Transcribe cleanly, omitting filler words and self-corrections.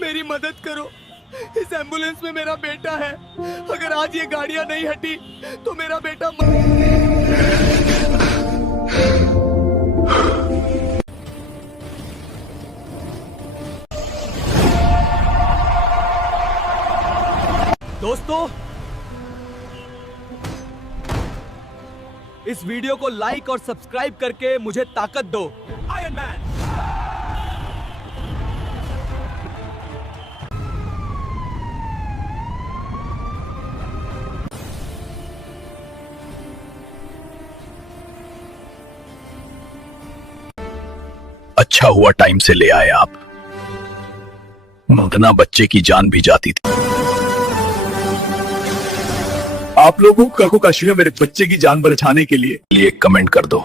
मेरी मदद करो। इस एम्बुलेंस में मेरा बेटा है। अगर आज ये गाड़ियां नहीं हटी तो मेरा बेटा दोस्तों, इस वीडियो को लाइक और सब्सक्राइब करके मुझे ताकत दो। Iron man. अच्छा हुआ टाइम से ले आए आप, वरना बच्चे की जान भी जाती थी। आप लोगों का शुक्रिया मेरे बच्चे की जान बचाने के लिए। कमेंट कर दो।